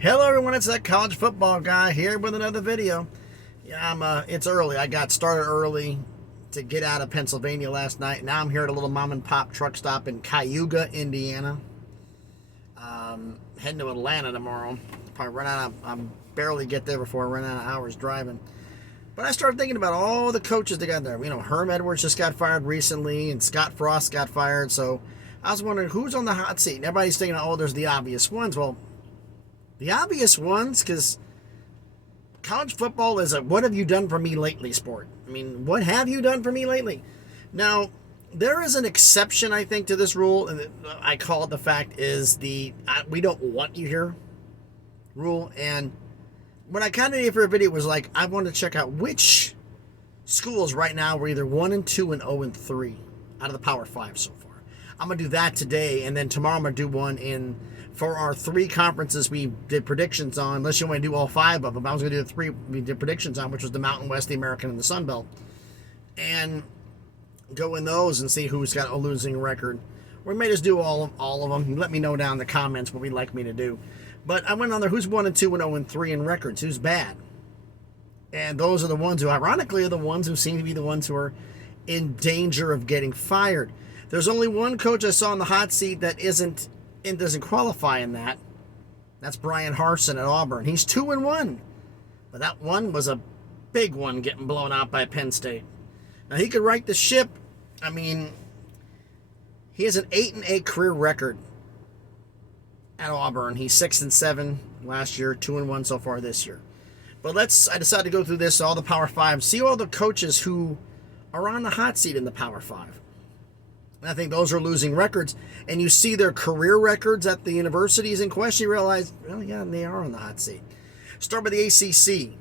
Hello everyone, it's that college football guy here with another video. Yeah, it's early. I got started early to get out of Pennsylvania last night. Now I'm here at a little mom and pop truck stop in Cayuga, Indiana. Heading to Atlanta tomorrow. Probably run out of, I'm barely get there before I run out of hours driving. But I started thinking about all the coaches they got there. You know, Herm Edwards just got fired recently and Scott Frost got fired. So I was wondering who's on the hot seat. And everybody's thinking, oh, there's the obvious ones. Well, the obvious ones, because college football is a what have you done for me lately sport. I mean, what have you done for me lately? Now, there is an exception, I think, to this rule, and I call it the fact is the we don't want you here rule. And what I kind of did for a video was like, I wanted to check out which schools right now were either 1-2 and 0-3 out of the Power 5 so far. I'm going to do that today, and then tomorrow I'm going to do one for our 3 conferences we did predictions on, unless you want to do all 5 of them. I was going to do the 3 we did predictions on, which was the Mountain West, the American, and the Sun Belt. And go in those and see who's got a losing record. We may just do all of them. Let me know down in the comments what you'd like me to do. But I went on there, who's 1-2 and 0-3 in records, who's bad. And those are the ones who, ironically, are the ones who seem to be the ones who are in danger of getting fired. There's only one coach I saw in the hot seat that doesn't qualify in that. That's Brian Harson at Auburn. He's 2-1, but that one was a big one getting blown out by Penn State. Now he could right the ship. I mean, he has an 8-8 career record at Auburn. He's 6-7 last year, 2-1 so far this year. But I decided to go through this, all the Power 5, see all the coaches who are on the hot seat in the Power 5. And I think those are losing records. And you see their career records at the universities in question, you realize, well, yeah, they are on the hot seat. Start with the ACC.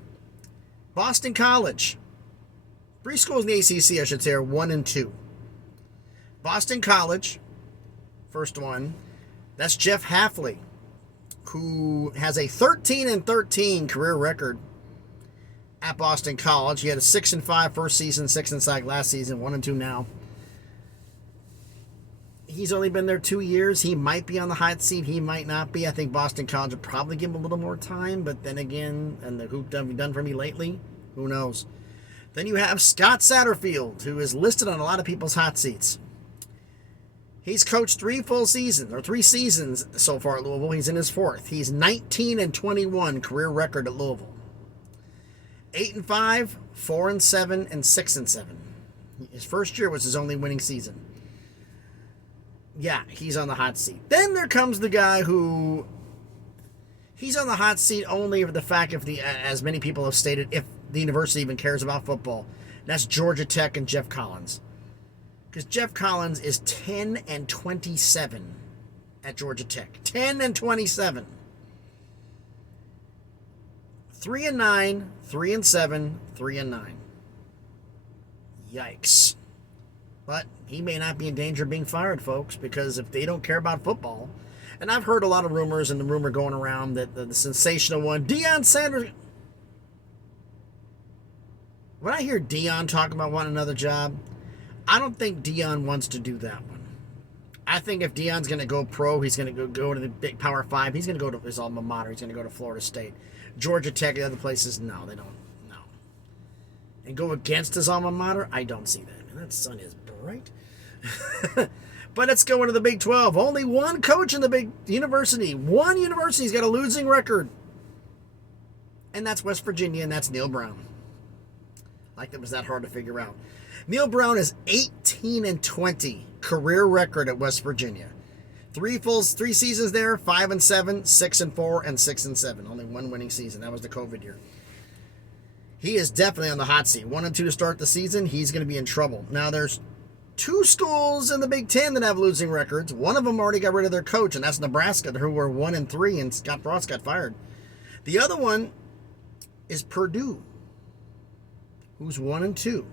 Boston College. 3 schools in the ACC, I should say, are 1-2. Boston College, first one. That's Jeff Haffley, who has a 13-13 career record at Boston College. He had a 6-5 first season, 6-6 last season, 1-2 now. He's only been there 2 years. He might be on the hot seat. He might not be. I think Boston College will probably give him a little more time. But then again, and who have you done for me lately? Who knows? Then you have Scott Satterfield, who is listed on a lot of people's hot seats. He's coached 3 seasons so far at Louisville. He's in his 4th. He's 19-21 career record at Louisville. 8-5, 4-7, and 6-7. His first year was his only winning season. Yeah, he's on the hot seat. Then there comes the guy who he's on the hot seat only for the fact as many people have stated, if the university even cares about football. That's Georgia Tech and Jeff Collins. Because Jeff Collins is 10-27 at Georgia Tech. 10-27. 3-9, 3-7, 3-9. Yikes. But he may not be in danger of being fired, folks, because if they don't care about football, and I've heard a lot of rumors, and the rumor going around that the sensational one, Dion Sander. When I hear Dion talk about wanting another job, I don't think Dion wants to do that one. I think if Dion's going to go pro, he's going to go to the big Power 5. He's going to go to his alma mater. He's going to go to Florida State. Georgia Tech and other places, no, they don't. No. And go against his alma mater, I don't see that. Man, that sun is bright. But let's go into the Big 12. Only one coach in the big university. One university's got a losing record. And that's West Virginia, and that's Neil Brown. Like it was that hard to figure out. Neil Brown is 18-20 career record at West Virginia. 3 seasons there, 5-7, 6-4, and 6-7. Only one winning season. That was the COVID year. He is definitely on the hot seat. 1-2 to start the season. He's going to be in trouble. Now there's 2 schools in the Big 10 that have losing records. One of them already got rid of their coach, and that's Nebraska, who were 1-3, and Scott Frost got fired. The other one is Purdue, who's 1-2.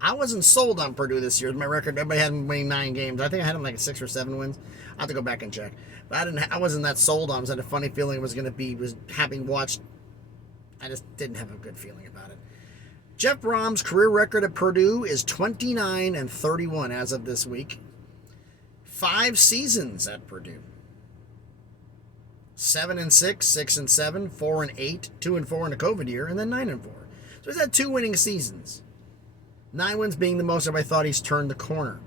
I wasn't sold on Purdue this year. My record, everybody had them winning 9 games. I think I had them like 6 or 7 wins. I have to go back and check. But I wasn't that sold on. I had a funny feeling it was going to be, having watched, I just didn't have a good feeling about it. Jeff Brom's career record at Purdue is 29-31 as of this week. 5 seasons at Purdue. 7-6, 6-7, 4-8, 2-4 in the COVID year, and then 9-4. So he's had 2 winning seasons. 9 wins being the most everybody thought he's turned the corner.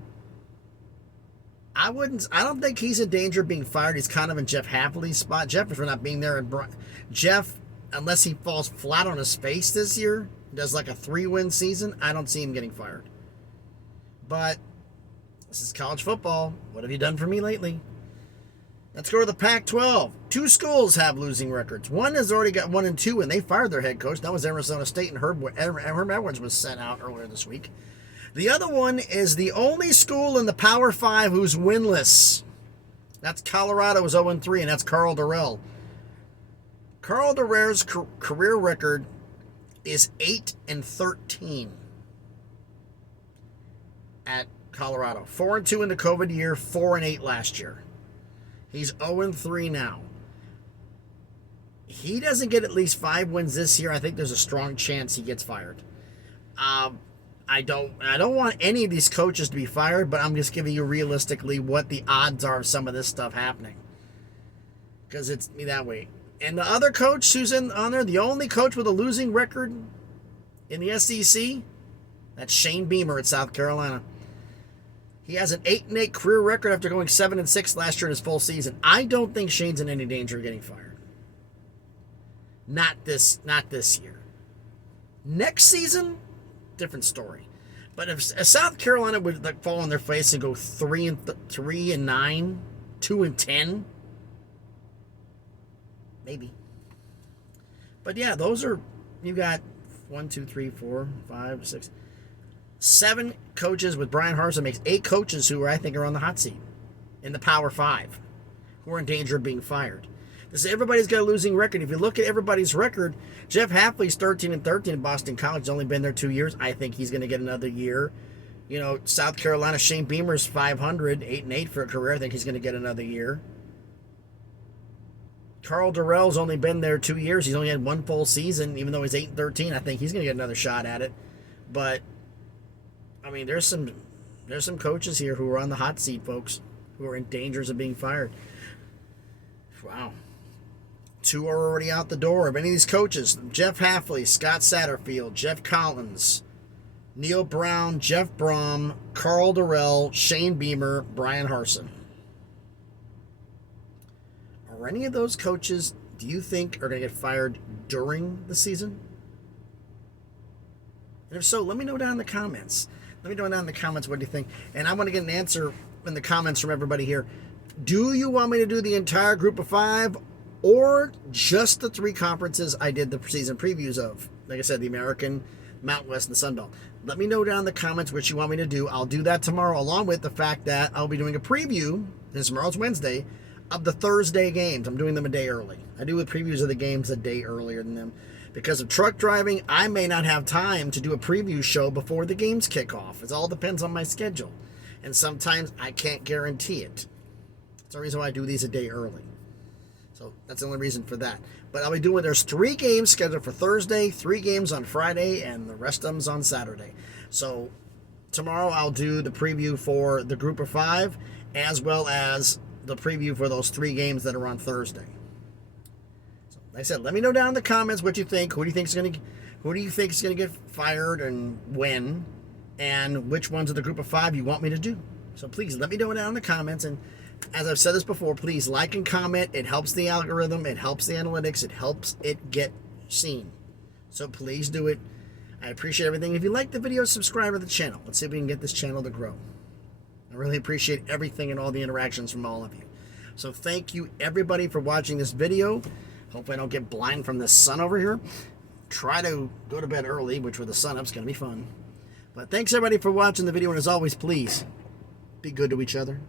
I don't think he's in danger of being fired. He's kind of in Jeff Haffley's spot. Jeff, for not being there, and Jeff, unless he falls flat on his face this year, does like a 3-win season, I don't see him getting fired. But this is college football. What have you done for me lately? Let's go to the Pac-12. 2 schools have losing records. One has already got 1-2, and they fired their head coach. That was Arizona State, and Herb Edwards was sent out earlier this week. The other one is the only school in the Power 5 who's winless. That's Colorado, is 0-3, and that's Karl Dorell. Karl Dorell's career record is 8-13 at Colorado. 4-2 in the COVID year, 4-8 last year. He's 0-3 now. He doesn't get at least 5 wins this year. I think there's a strong chance he gets fired. I don't want any of these coaches to be fired, but I'm just giving you realistically what the odds are of some of this stuff happening. Because it's that way. And the other coach who's on there, the only coach with a losing record in the SEC, that's Shane Beamer at South Carolina. He has an 8-8 career record after going 7-6 last year in his full season. I don't think Shane's in any danger of getting fired. Not this year. Next season, different story. But if South Carolina would fall on their face and go 3-9, 2-10, maybe. But yeah, those are, you got 1, 2, 3, 4, 5, 6, 7 coaches with Brian Harson makes 8 coaches who I think are on the hot seat in the Power 5 who are in danger of being fired. Everybody's got a losing record. If you look at everybody's record, Jeff Haffley's 13-13 at Boston College. He's only been there 2 years. I think he's going to get another year. You know, South Carolina, Shane Beamer's 500, 8-8 for a career. I think he's going to get another year. Karl Dorell's only been there 2 years. He's only had 1 full season, even though he's 8-13. I think he's going to get another shot at it. But I mean, there's some coaches here who are on the hot seat, folks, who are in dangers of being fired. Wow. 2 are already out the door. Of any of these coaches, Jeff Haffley, Scott Satterfield, Jeff Collins, Neil Brown, Jeff Brom, Karl Dorell, Shane Beamer, Brian Harson. Are any of those coaches, do you think, are going to get fired during the season? And if so, let me know down in the comments. Let me know down in the comments what do you think. And I want to get an answer in the comments from everybody here. Do you want me to do the entire group of 5 or just the 3 conferences I did the season previews of? Like I said, the American, Mountain West, and the Sun Belt. Let me know down in the comments what you want me to do. I'll do that tomorrow, along with the fact that I'll be doing a preview, this tomorrow's Wednesday, of the Thursday games. I'm doing them a day early. I do the previews of the games a day earlier than them. Because of truck driving, I may not have time to do a preview show before the games kick off. It all depends on my schedule. And sometimes I can't guarantee it. That's the reason why I do these a day early. So that's the only reason for that. But I'll be doing, there's 3 games scheduled for Thursday, 3 games on Friday, and the rest of them's on Saturday. So tomorrow I'll do the preview for the group of 5, as well as the preview for those 3 games that are on Thursday. Like I said, let me know down in the comments what you think. Who do you think is going to get fired and when, and which ones of the group of 5 you want me to do. So please let me know down in the comments. And as I've said this before, please like and comment. It helps the algorithm. It helps the analytics. It helps it get seen. So please do it. I appreciate everything. If you like the video, subscribe to the channel. Let's see if we can get this channel to grow. I really appreciate everything and all the interactions from all of you. So thank you everybody for watching this video. Hopefully I don't get blind from the sun over here. Try to go to bed early, which with the sun up is going to be fun. But thanks everybody for watching the video, and as always, please be good to each other.